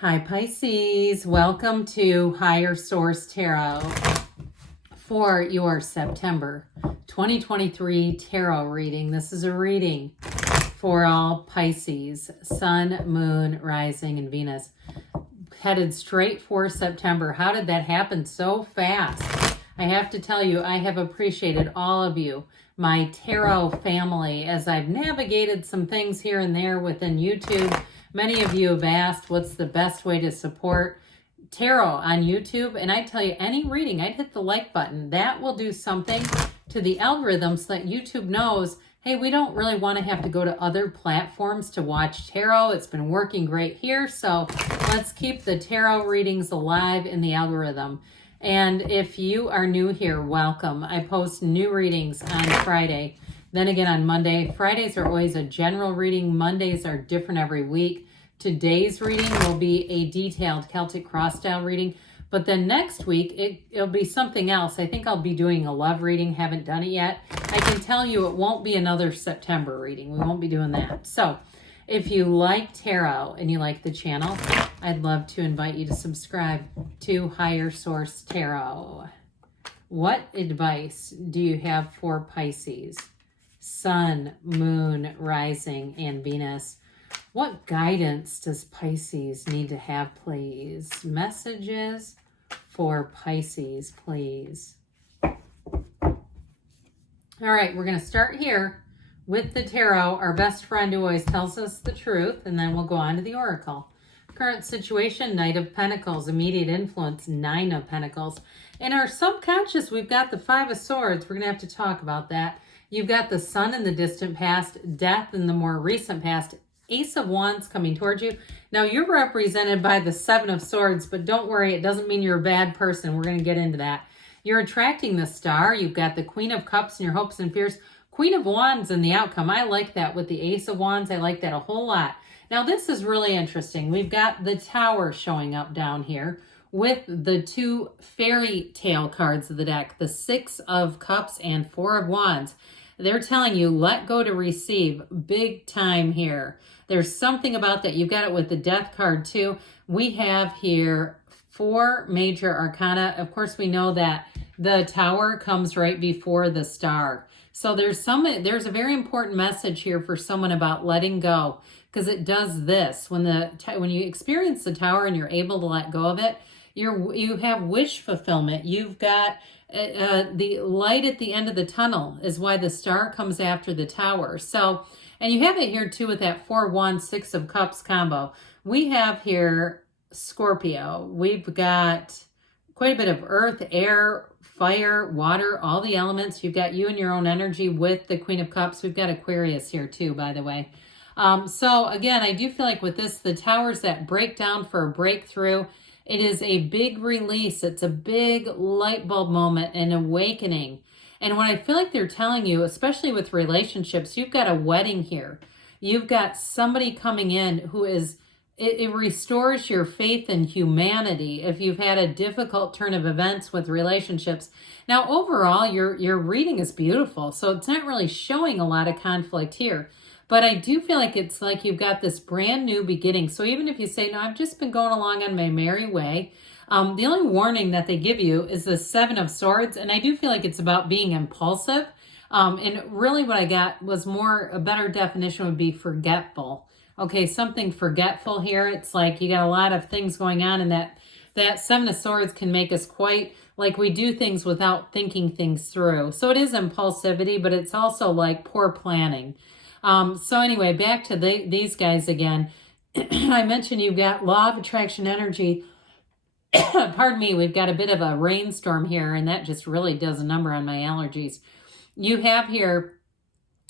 Hi Pisces, welcome to Higher Source Tarot for your September 2023 tarot reading. This is a reading for all Pisces, Sun, Moon, Rising, and Venus. Headed straight for September. How did that happen so fast? I have to tell you, I have appreciated all of you, my tarot family, as I've navigated some things here and there within YouTube. Many of you have asked what's the best way to support tarot on YouTube, and I tell you, any reading, I'd hit the like button. That will do something to the algorithm so that YouTube knows, hey, we don't really want to have to go to other platforms to watch tarot. It's been working great here, so let's keep the tarot readings alive in the algorithm. And if you are new here, welcome. I post new readings on Friday, then again on Monday. Fridays are always a general reading. Mondays are different every week. Today's reading will be a detailed Celtic cross style reading, but then next week it'll be something else. I think I'll be doing a love reading. Haven't done it yet. I can tell you it won't be another September reading. We won't be doing that. So if you like tarot and you like the channel, I'd love to invite you to subscribe to Higher Source Tarot. What advice do you have for Pisces? Sun, Moon, Rising, and Venus. What guidance does Pisces need to have, please? Messages for Pisces, please. All right, we're going to start here with the tarot, our best friend who always tells us the truth, and then we'll go on to the oracle. Current situation, Knight of Pentacles. Immediate influence, Nine of Pentacles. In our subconscious, we've got the Five of Swords. We're going to have to talk about that. You've got the Sun in the distant past, Death in the more recent past, Ace of Wands coming towards you. Now, you're represented by the Seven of Swords, but don't worry, it doesn't mean you're a bad person. We're going to get into that. You're attracting the Star. You've got the Queen of Cups in your hopes and fears. Queen of Wands in the outcome. I like that with the Ace of Wands. I like that a whole lot. Now, this is really interesting. We've got the Tower showing up down here with the two fairy tale cards of the deck, the Six of Cups and Four of Wands. They're telling you, let go to receive, big time here. There's something about that. You've got it with the Death card too. We have here four major arcana. Of course, we know that the Tower comes right before the Star. So there's a very important message here for someone about letting go, because it does this. When you experience the Tower and you're able to let go of it, you have wish fulfillment. You've got the light at the end of the tunnel is why the Star comes after the Tower. So, and you have it here too with that Four of Wands, Six of Cups combo. We have here Scorpio. We've got quite a bit of earth, air, fire, water, all the elements. You've got you and your own energy with the Queen of Cups. We've got Aquarius here too, by the way. So again, I do feel like with this, the Tower's that breakdown for a breakthrough. It is a big release. It's a big light bulb moment, an awakening. And what I feel like they're telling you, especially with relationships, you've got a wedding here. You've got somebody coming in who is, it restores your faith in humanity if you've had a difficult turn of events with relationships. Now, overall, your reading is beautiful, so it's not really showing a lot of conflict here. But I do feel like it's like you've got this brand new beginning. So even if you say, no, I've just been going along on my merry way, the only warning that they give you is the Seven of Swords. And I do feel like it's about being impulsive. And really what I got was a better definition would be forgetful. Okay, something forgetful here. It's like you got a lot of things going on, and that Seven of Swords can make us quite like we do things without thinking things through. So it is impulsivity, but it's also like poor planning. So anyway, back to these guys again. I mentioned you've got law of attraction energy. Pardon me, we've got a bit of a rainstorm here, and that just really does a number on my allergies. You have here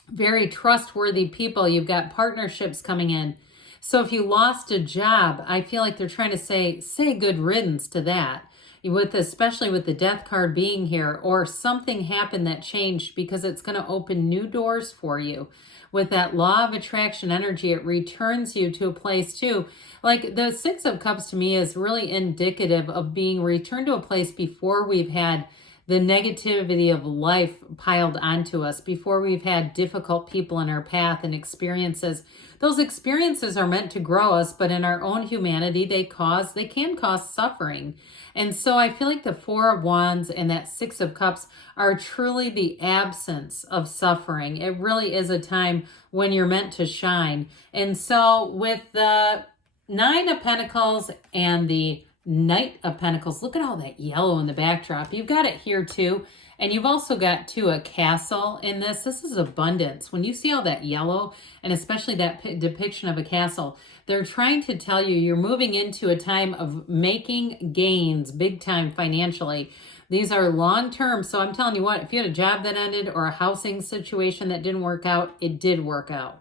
very trustworthy people. You've got partnerships coming in. So if you lost a job, I feel like they're trying to say good riddance to that. Especially with the Death card being here, or something happened that changed, because it's going to open new doors for you. With that law of attraction energy, it returns you to a place too. Like the Six of Cups to me is really indicative of being returned to a place before we've had the negativity of life piled onto us, before we've had difficult people in our path and experiences. Those experiences are meant to grow us, but in our own humanity, they can cause suffering. And so I feel like the Four of Wands and that Six of Cups are truly the absence of suffering. It really is a time when you're meant to shine. And so with the Nine of Pentacles and the Knight of Pentacles, look at all that yellow in the backdrop. You've got it here too. And you've also got, too, a castle in this. This is abundance. When you see all that yellow, and especially that depiction of a castle, they're trying to tell you you're moving into a time of making gains big time financially. These are long-term. So I'm telling you what, if you had a job that ended or a housing situation that didn't work out, it did work out.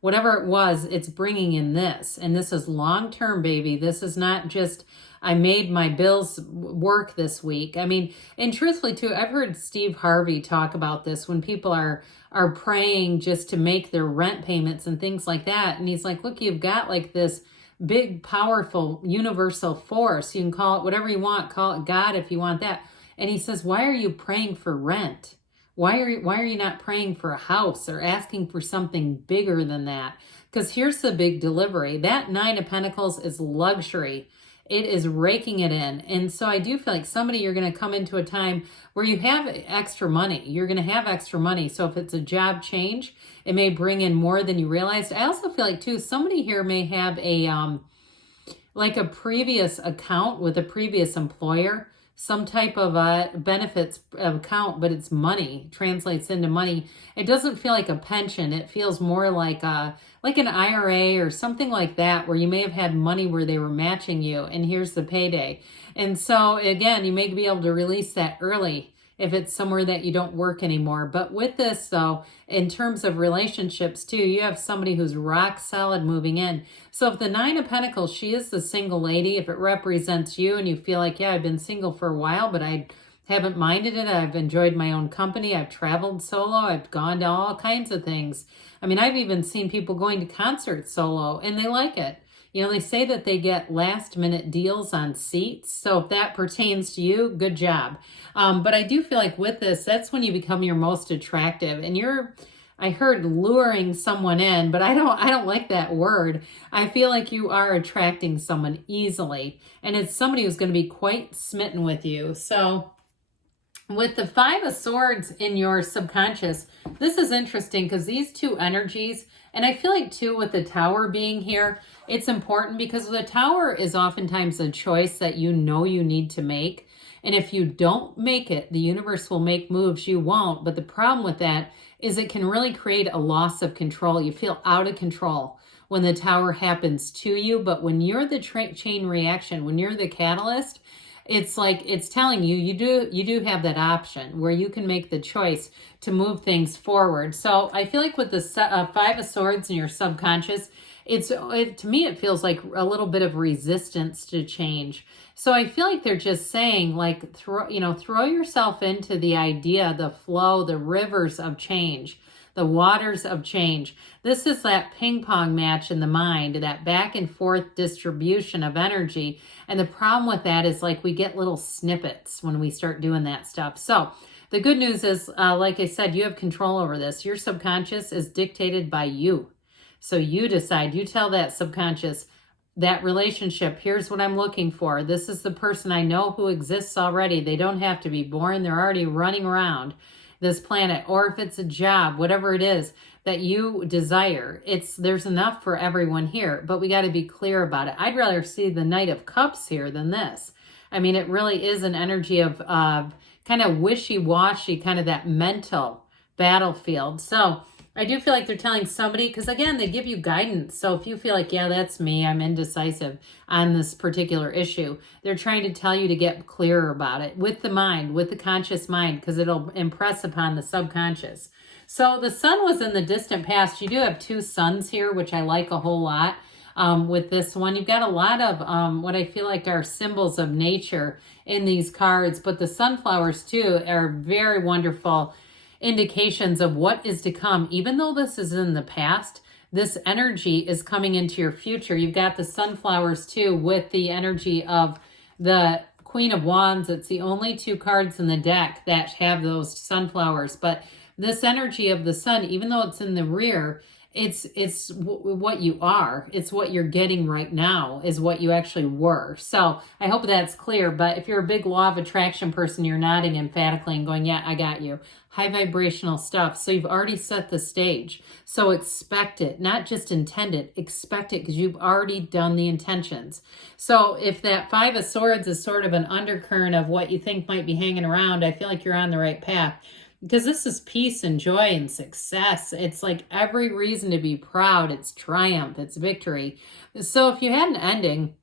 Whatever it was, it's bringing in this. And this is long-term, baby. This is not just, I made my bills work this week. I mean, and truthfully too, I've heard Steve Harvey talk about this when people are praying just to make their rent payments and things like that. And he's like, look, you've got like this big, powerful, universal force. You can call it whatever you want. Call it God if you want that. And he says, why are you praying for rent? Why are you not praying for a house or asking for something bigger than that? Because here's the big delivery. That Nine of Pentacles is luxury. It is raking it in. And so I do feel like you're going to come into a time where you have extra money. You're going to have extra money. So if it's a job change, it may bring in more than you realized. I also feel like too, somebody here may have like a previous account with a previous employer, some type of benefits account, but it's money, translates into money. It doesn't feel like a pension. It feels more like an IRA or something like that, where you may have had money where they were matching you, and here's the payday. And so again, you may be able to release that early if it's somewhere that you don't work anymore. But with this though, in terms of relationships too, you have somebody who's rock solid moving in. So if the Nine of Pentacles, she is the single lady, if it represents you and you feel like, yeah, I've been single for a while, but I haven't minded it. I've enjoyed my own company. I've traveled solo. I've gone to all kinds of things. I mean, I've even seen people going to concerts solo and they like it. You know, they say that they get last minute deals on seats. So if that pertains to you, good job. But I do feel like with this, that's when you become your most attractive. And I heard luring someone in, but I don't like that word. I feel like you are attracting someone easily. And it's somebody who's going to be quite smitten with you. So with the Five of Swords in your subconscious, this is interesting because these two energies, and I feel like too with the Tower being here, it's important because the Tower is oftentimes a choice that you know you need to make. And if you don't make it, the universe will make moves you won't. But the problem with that is it can really create a loss of control. You feel out of control when the Tower happens to you. But when you're the chain reaction, when you're the catalyst, it's like it's telling you, you do have that option where you can make the choice to move things forward. So I feel like with the Five of Swords in your subconscious, to me, it feels like a little bit of resistance to change. So I feel like they're just saying, like, throw yourself into the idea, the flow, the rivers of change, the waters of change. This is that ping pong match in the mind, that back and forth distribution of energy. And the problem with that is like we get little snippets when we start doing that stuff. So the good news is, like I said, you have control over this. Your subconscious is dictated by you. So you decide, you tell that subconscious, that relationship, here's what I'm looking for. This is the person I know who exists already. They don't have to be born. They're already running around this planet. Or if it's a job, whatever it is that you desire, there's enough for everyone here, but we got to be clear about it. I'd rather see the Knight of Cups here than this. I mean, it really is an energy of kind of wishy-washy, kind of that mental battlefield. So I do feel like they're telling somebody, because again, they give you guidance. So if you feel like, yeah, that's me, I'm indecisive on this particular issue, they're trying to tell you to get clearer about it with the mind, with the conscious mind, because it'll impress upon the subconscious. So the sun was in the distant past. You do have two suns here, which I like a whole lot. With this one, you've got a lot of what I feel like are symbols of nature in these cards, but the sunflowers too are very wonderful indications of what is to come. Even though this is in the past, this energy is coming into your future. You've got the sunflowers too with the energy of the Queen of Wands. It's the only 2 cards in the deck that have those sunflowers. But this energy of the sun, even though it's in the rear, it's what you are. It's what you're getting right now is what you actually were. So I hope that's clear. But if you're a big law of attraction person, you're nodding emphatically and going, yeah, I got you. High vibrational stuff. So you've already set the stage. So expect it, not just intend it, expect it, because you've already done the intentions. So if that 5 of Swords is sort of an undercurrent of what you think might be hanging around, I feel like you're on the right path. Because this is peace and joy and success. It's like every reason to be proud. It's triumph. It's victory. So if you had an ending,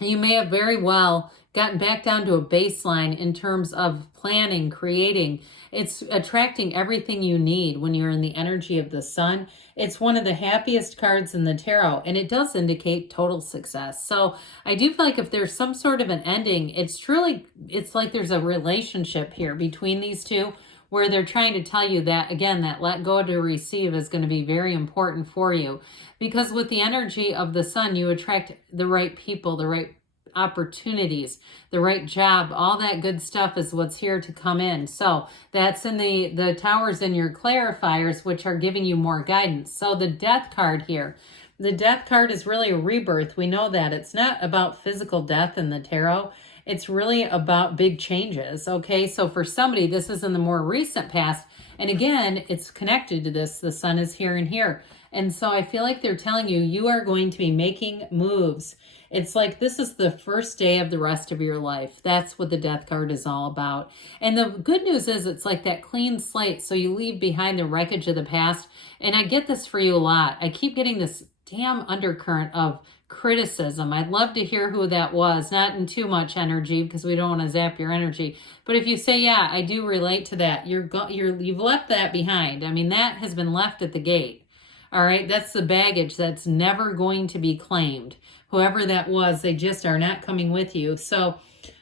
you may have very well gotten back down to a baseline in terms of planning, creating. It's attracting everything you need when you're in the energy of the sun. It's one of the happiest cards in the tarot, and it does indicate total success. So I do feel like if there's some sort of an ending, it's like there's a relationship here between these two, where they're trying to tell you that, again, that let go to receive is going to be very important for you. Because with the energy of the sun, you attract the right people, the right opportunities, the right job, all that good stuff is what's here to come in. So that's in the towers in your clarifiers, which are giving you more guidance. So the death card here, the death card is really a rebirth. We know that. It's not about physical death in the tarot. It's really about big changes, okay? So for somebody, this is in the more recent past. And again, it's connected to this. The sun is here and here. And so I feel like they're telling you, you are going to be making moves. It's like this is the first day of the rest of your life. That's what the death card is all about. And the good news is it's like that clean slate. So you leave behind the wreckage of the past. And I get this for you a lot. I keep getting this damn undercurrent of criticism. I'd love to hear who that was, not in too much energy because we don't want to zap your energy. But if you say, yeah, I do relate to that, you've left that behind. I mean, that has been left at the gate. All right, that's the baggage that's never going to be claimed. Whoever that was, they just are not coming with you. So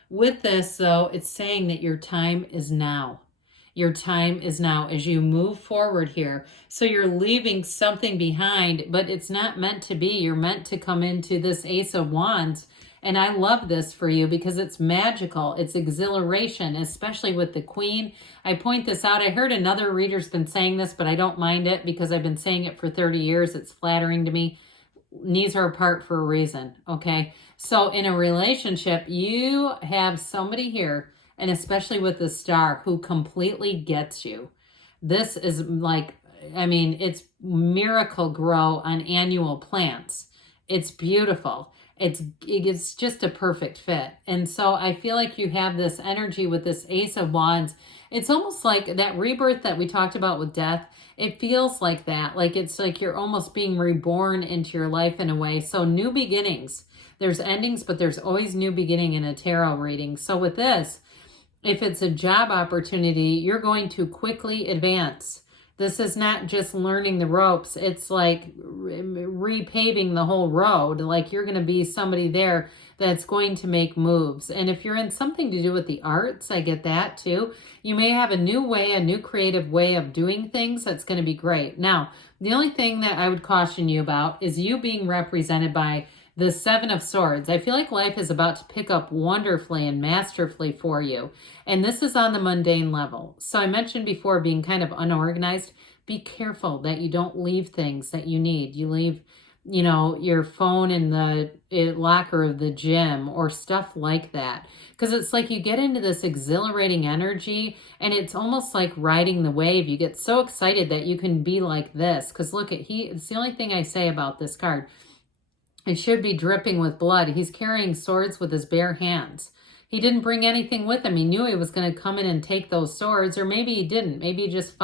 with this, though, it's saying that your time is now. Your time is now as you move forward here. So you're leaving something behind, but it's not meant to be. You're meant to come into this Ace of Wands. And I love this for you because it's magical. It's exhilaration, especially with the Queen. I point this out. I heard another reader's been saying this, but I don't mind it because I've been saying it for 30 years. It's flattering to me. Knees are apart for a reason, okay? So in a relationship, you have somebody here, and especially with the star, who completely gets you. This is like, I mean, it's miracle grow on annual plants. It's beautiful. It's just a perfect fit. And so I feel like you have this energy with this Ace of Wands. It's almost like that rebirth that we talked about with death. It feels like that. Like it's like you're almost being reborn into your life in a way. So new beginnings. There's endings, but there's always new beginning in a tarot reading. So with this, if it's a job opportunity, you're going to quickly advance. This is not just learning the ropes. It's like repaving the whole road. Like you're going to be somebody there that's going to make moves. And if you're in something to do with the arts, I get that too. You may have a new way, a new creative way of doing things that's going to be great. Now, the only thing that I would caution you about is you being represented by the Seven of Swords. I feel like life is about to pick up wonderfully and masterfully for you. And this is on the mundane level. So I mentioned before being kind of unorganized. Be careful that you don't leave things that you need. You leave, you know, your phone in the locker of the gym or stuff like that. Because it's like you get into this exhilarating energy and it's almost like riding the wave. You get so excited that you can be like this. Because look, it's the only thing I say about this card. It should be dripping with blood. He's carrying swords with his bare hands. He didn't bring anything with him. He knew he was going to come in and take those swords, or maybe he didn't. Maybe he just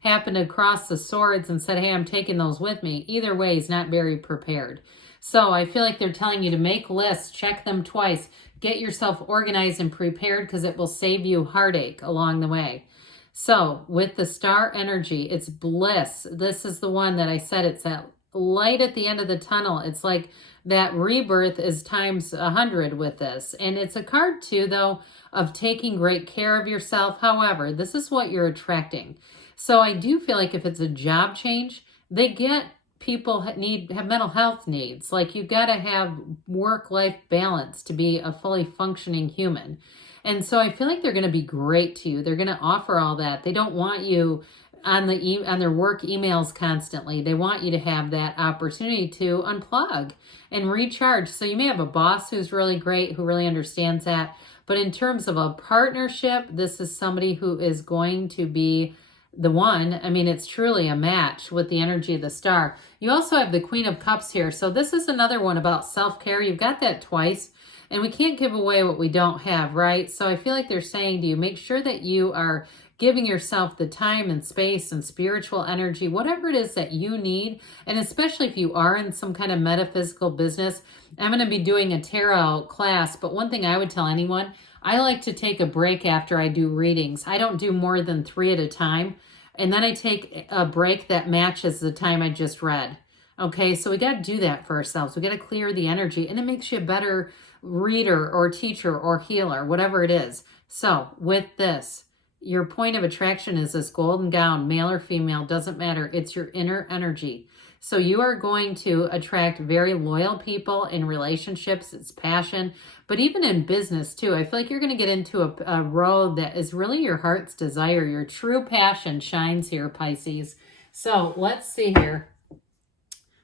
happened to cross the swords and said, hey, I'm taking those with me. Either way, he's not very prepared. So I feel like they're telling you to make lists, check them twice, get yourself organized and prepared because it will save you heartache along the way. So with the star energy, it's bliss. This is the one that I said, it's that light at the end of the tunnel. It's like that rebirth is times 100 with this. And it's a card too, though, of taking great care of yourself. However, this is what you're attracting. So I do feel like if it's a job change, they get people have mental health needs. Like, you got to have work-life balance to be a fully functioning human. And so I feel like they're going to be great to you. They're going to offer all that. They don't want you on their work emails constantly. They want you to have that opportunity to unplug and recharge. So you may have a boss who's really great, who really understands that. But in terms of a partnership, this is somebody who is going to be the one. I mean, it's truly a match with the energy of the star. You also have the Queen of Cups here. So this is another one about self-care. You've got that twice. And we can't give away what we don't have, right? So I feel like they're saying to you, make sure that you are giving yourself the time and space and spiritual energy, whatever it is that you need. And especially if you are in some kind of metaphysical business. I'm going to be doing a tarot class, but one thing I would tell anyone, I like to take a break after I do readings. I don't do more than 3 at a time. And then I take a break that matches the time I just read. Okay, so we got to do that for ourselves. We got to clear the energy, and it makes you a better reader or teacher or healer, whatever it is. So with this, your point of attraction is this golden gown, male or female, doesn't matter. It's your inner energy. So you are going to attract very loyal people in relationships. It's passion, but even in business too. I feel like you're going to get into a road that is really your heart's desire. Your true passion shines here, Pisces. So let's see here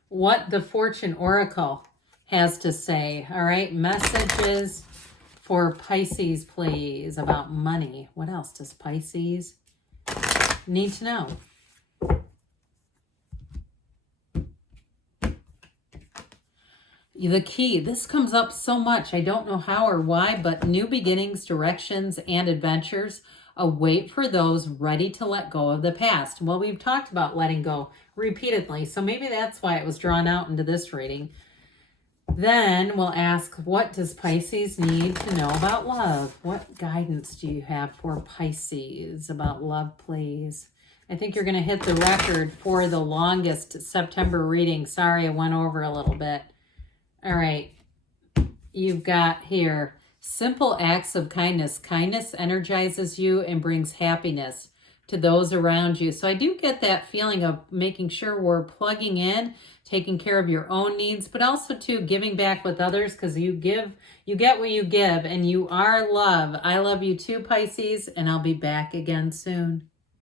what the Fortune Oracle has to say. All right, messages for Pisces, please, about money. What else does Pisces need to know? The key. This comes up so much. I don't know how or why, but new beginnings, directions, and adventures await for those ready to let go of the past. Well, we've talked about letting go repeatedly, so maybe that's why it was drawn out into this reading. Then we'll ask, what does Pisces need to know about love? What guidance do you have for Pisces about love, please? I think you're going to hit the record for the longest September reading. Sorry, I went over a little bit. All right. You've got here, simple acts of kindness. Kindness energizes you and brings happiness to those around you. So I do get that feeling of making sure we're plugging in, taking care of your own needs, but also too giving back with others, because you get what you give, and you are love. I love you too, Pisces, and I'll be back again soon.